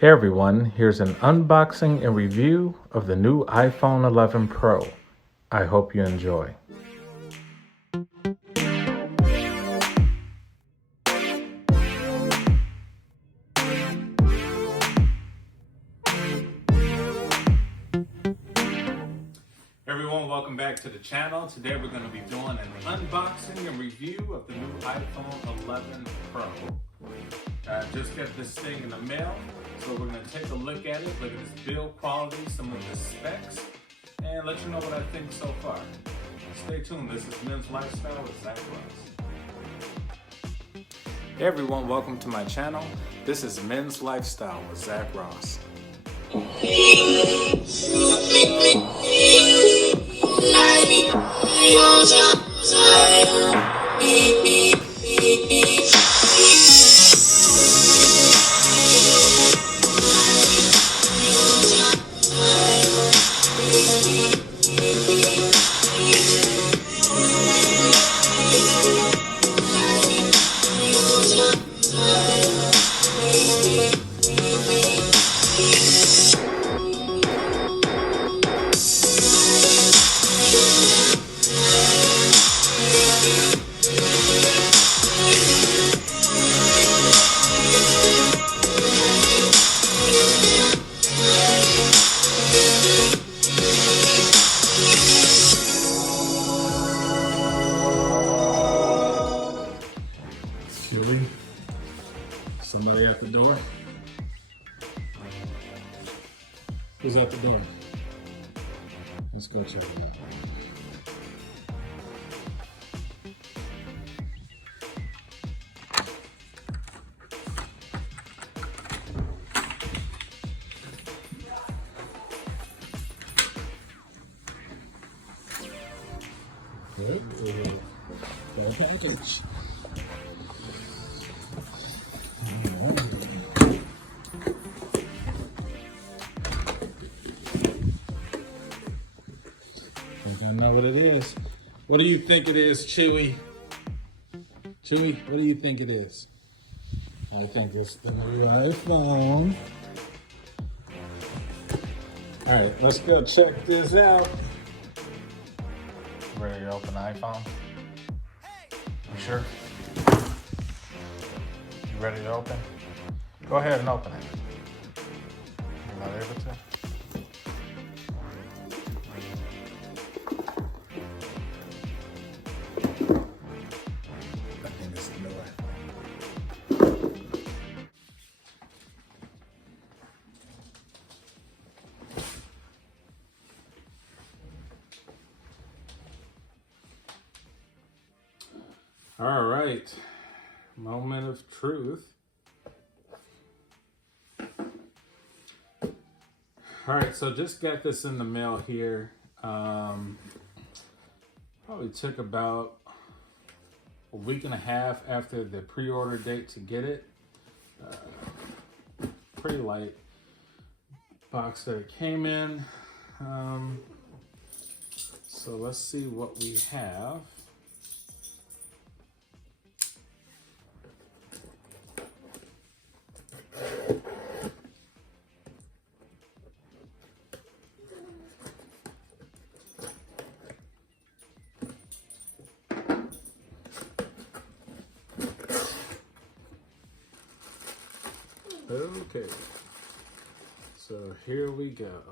Hey everyone, here's an unboxing and review of the new iPhone 11 Pro. I hope you enjoy. Everyone, welcome back to the channel. Today we're going to be doing an unboxing and review of the new iPhone 11 Pro. Just got this thing in the mail, so we're going to take a look at it, look at its build quality, some of the specs, and let you know what I think so far. Stay tuned. This is Men's Lifestyle with ZACK. Hey everyone, welcome to my channel. This is Men's Lifestyle with ZACK. Chilly. Somebody at the door? Who's at the door? Let's go check it out. Good. Full package. I know what it is. What do you think it is, Chewy? Chewy, what do you think it is? I think it's the new iPhone. All right, let's go check this out. Ready to open the iPhone? You sure? You ready to open? Go ahead and open it. You're not able to? I think it's the new iPhone. All right, moment of truth. All right, so just got this in the mail here. Probably took about a week and a half after the pre-order date to get it. Pretty light box that it came in. So let's see what we have. Okay, so here we go.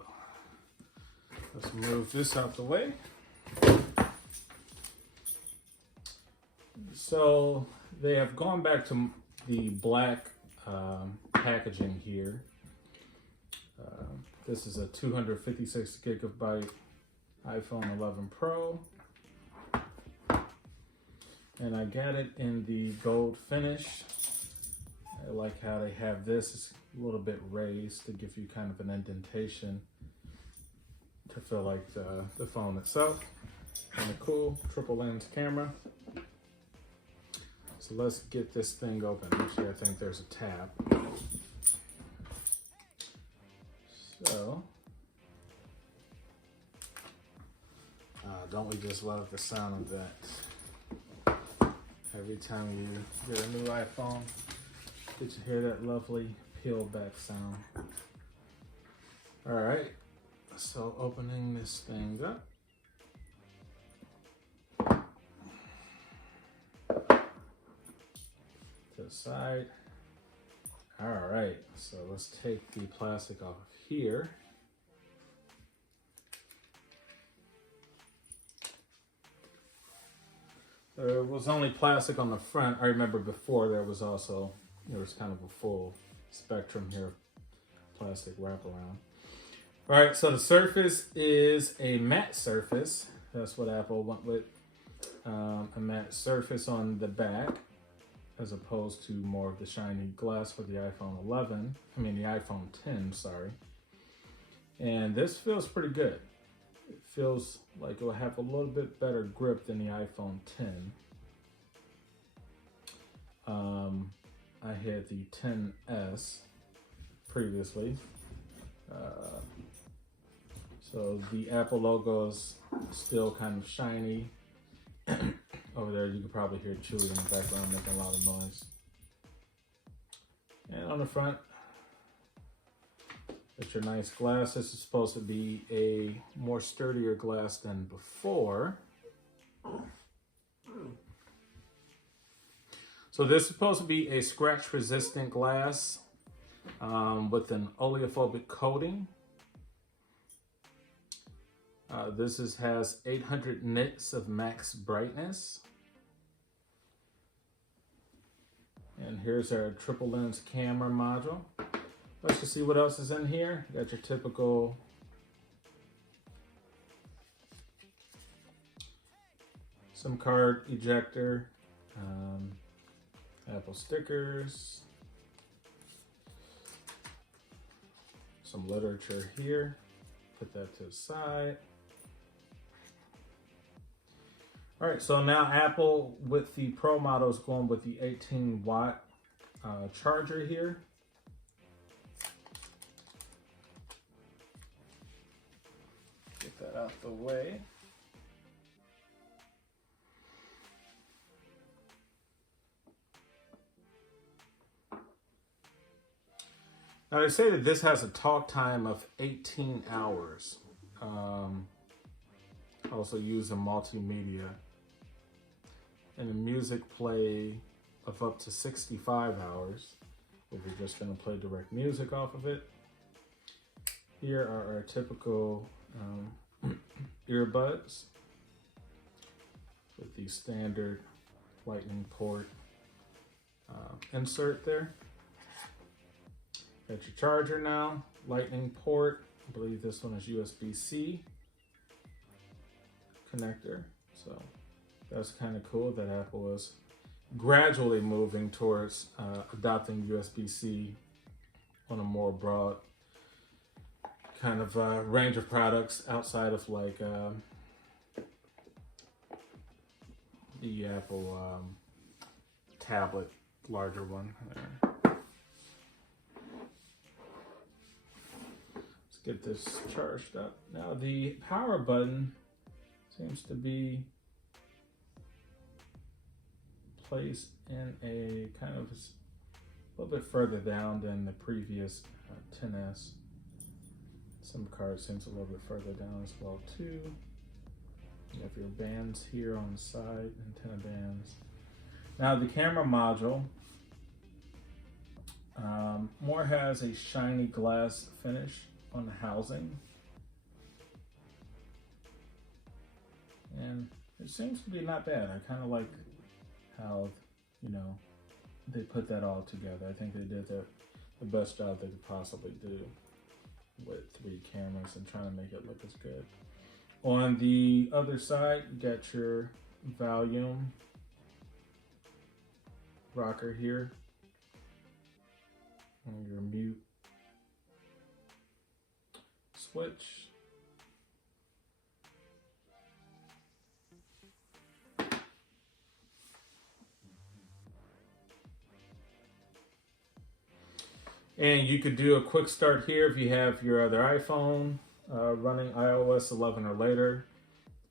Let's move this out the way. So they have gone back to the black packaging here. This is a 256 gigabyte iPhone 11 Pro. And I got it in the gold finish. I like how they have this. It's a little bit raised to give you kind of an indentation to feel like the phone itself. Kind of cool, triple lens camera. So let's get this thing open. Actually, I think there's a tab. So, don't we just love the sound of that? Every time you get a new iPhone, get to hear that lovely peel back sound. All right, so opening this thing up. To the side. All right, so let's take the plastic off of here. There was only plastic on the front. I remember before there was kind of a full spectrum here of plastic wraparound. All right, so the surface is a matte surface. That's what Apple went with, a matte surface on the back, as opposed to more of the shiny glass for the iPhone 10, sorry. And this feels pretty good. It feels like it will have a little bit better grip than the iPhone 10. I had the 10s previously. So the Apple logo is still kind of shiny. Over there, you could probably hear Chewy in the background making a lot of noise. And on the front, it's your nice glass. This is supposed to be a more sturdier glass than before. So this is supposed to be a scratch-resistant glass with an oleophobic coating. This has 800 nits of max brightness. And here's our triple lens camera module. Let's just see what else is in here. You got your typical SIM card ejector, Apple stickers, some literature here. Put that to the side. All right, so now Apple with the Pro model is going with the 18-watt charger here. Get that out the way. Now they say that this has a talk time of 18 hours. Also use a multimedia and a music play of up to 65 hours. If you're just going to play direct music off of it. Here are our typical earbuds with the standard lightning port insert there. Got your charger now, lightning port. I believe this one is USB-C connector. So that's kind of cool that Apple is gradually moving towards adopting USB-C on a more broad kind of range of products outside of like the Apple tablet, larger one there. Get this charged up. Now the power button seems to be placed in a kind of a little bit further down than the previous 10s. SIM card seems a little bit further down as well too. You have your bands here on the side, antenna bands. Now the camera module more has a shiny glass finish on the housing, and it seems to be not bad. I kind of like how, you know, they put that all together. I think they did the best job they could possibly do with 3 cameras and trying to make it look as good. On the other side, you got your volume rocker here and your mute switch. And you could do a quick start here if you have your other iPhone running iOS 11 or later,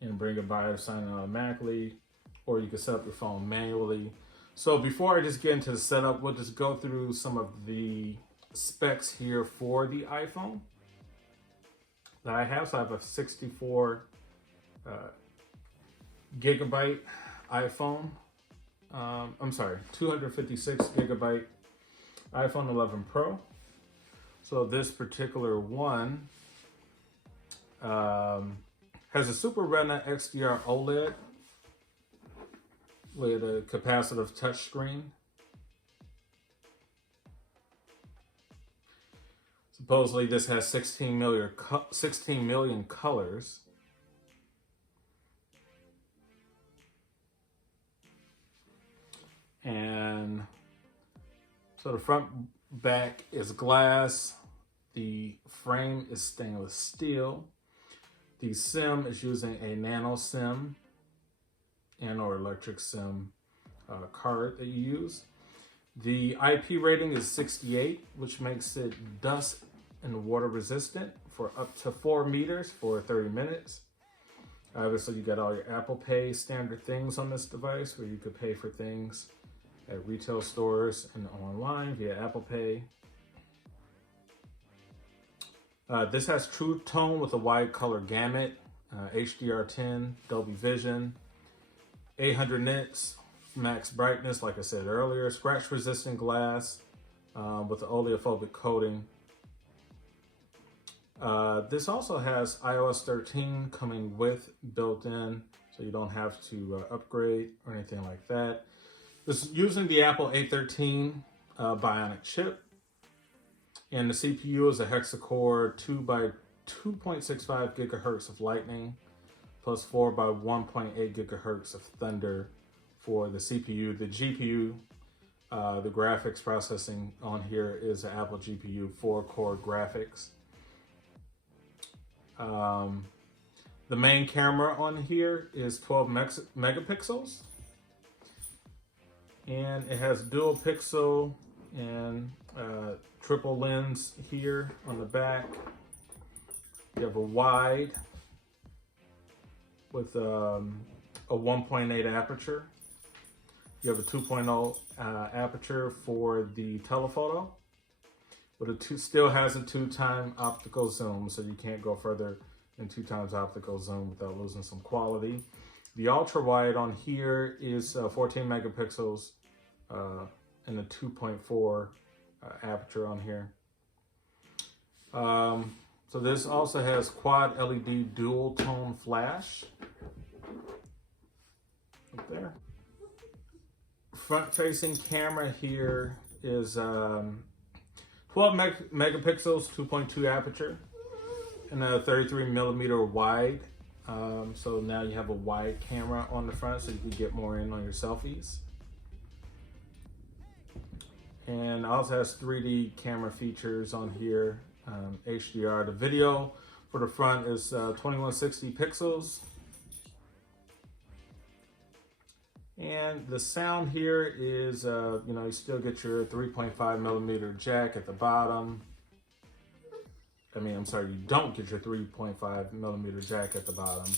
and bring a BIOS sign automatically, or you can set up your phone manually. So before I just get into the setup, we'll just go through some of the specs here for the iPhone that I have. So I have a 64 gigabyte iPhone. I'm sorry, 256 gigabyte iPhone 11 Pro. So this particular one has a Super Retina XDR OLED with a capacitive touchscreen. Supposedly this has 16 million colors. And so the front back is glass. The frame is stainless steel. The SIM is using a nano SIM and or electric SIM card that you use. The IP rating is 68, which makes it dust and water resistant for up to 4 meters for 30 minutes. Obviously, you got all your Apple Pay standard things on this device where you could pay for things at retail stores and online via Apple Pay. This has True Tone with a wide color gamut, HDR10, Dolby Vision, 800 nits, max brightness, like I said earlier, scratch resistant glass with the oleophobic coating. This also has iOS 13 coming with built in, so you don't have to upgrade or anything like that. This is using the Apple A13 Bionic chip, and the CPU is a hexa-core 2 by 2.65 gigahertz of Lightning plus 4 by 1.8 gigahertz of Thunder for the CPU. The GPU, the graphics processing on here is an Apple GPU 4-core graphics. The main camera on here is 12 megapixels. And it has dual pixel and triple lens here on the back. You have a wide with a 1.8 aperture. You have a 2.0 aperture for the telephoto, but it still has a 2x optical zoom, so you can't go further than 2x optical zoom without losing some quality. The ultra wide on here is 14 megapixels and a 2.4 aperture on here. So this also has quad LED dual tone flash up there. Front facing camera here is 12 megapixels, 2.2 aperture, and a 33 millimeter wide. So now you have a wide camera on the front so you can get more in on your selfies. And also has 3D camera features on here, HDR. The video for the front is 2160 pixels. And the sound here is, you still get your 3.5 millimeter jack at the bottom. You don't get your 3.5 millimeter jack at the bottom.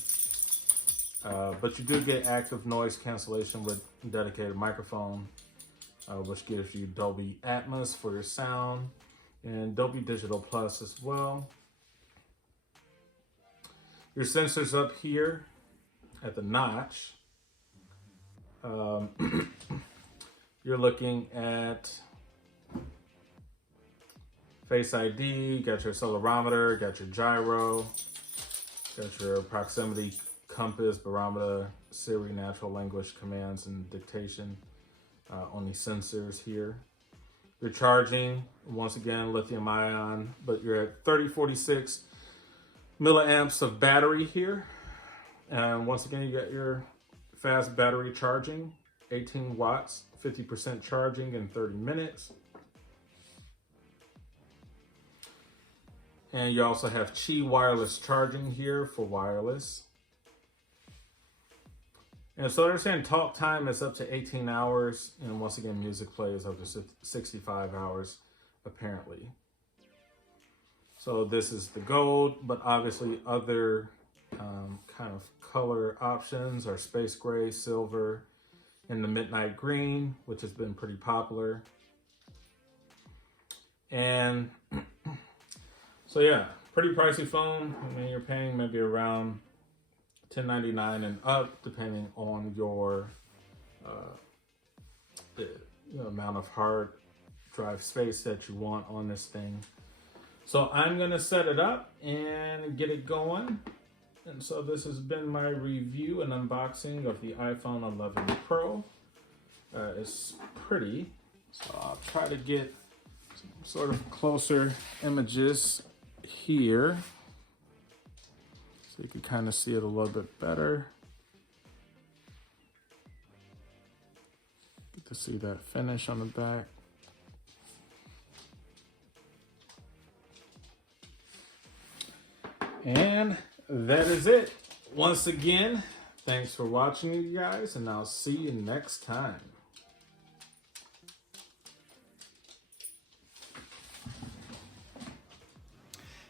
But you do get active noise cancellation with dedicated microphone, which gives you Dolby Atmos for your sound and Dolby Digital Plus as well. Your sensors up here at the notch. You're looking at Face ID, got your accelerometer, got your gyro, got your proximity compass, barometer, Siri, natural language commands, and dictation on these sensors here. You're charging, once again, lithium ion, but you're at 3046 milliamps of battery here. And once again, you got your fast battery charging, 18 watts, 50% charging in 30 minutes. And you also have Qi wireless charging here for wireless. And so they're saying talk time is up to 18 hours. And once again, music play is up to 65 hours, apparently. So this is the gold, but obviously other kind of color options are space gray, silver, and the midnight green, which has been pretty popular. And so yeah, pretty pricey phone. I mean, you're paying maybe around $10.99 and up, depending on your the amount of hard drive space that you want on this thing. So I'm gonna set it up and get it going. And so this has been my review and unboxing of the iPhone 11 Pro. It's pretty, so I'll try to get some sort of closer images here so you can kind of see it a little bit better. Get to see that finish on the back. And that is it. Once again, thanks for watching, you guys, and I'll see you next time.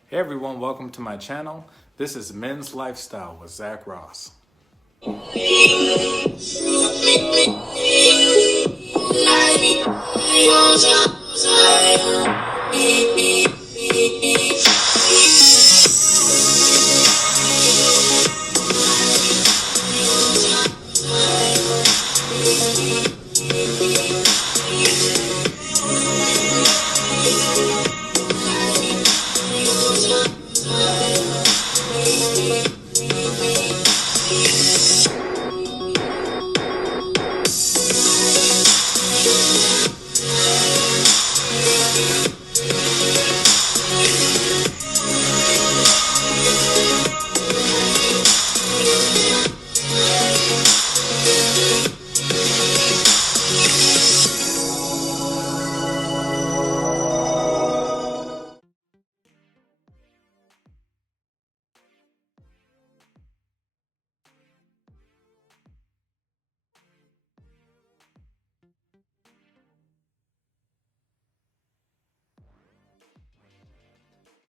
Hey everyone, welcome to my channel. This is Men's Lifestyle with Zach Ross.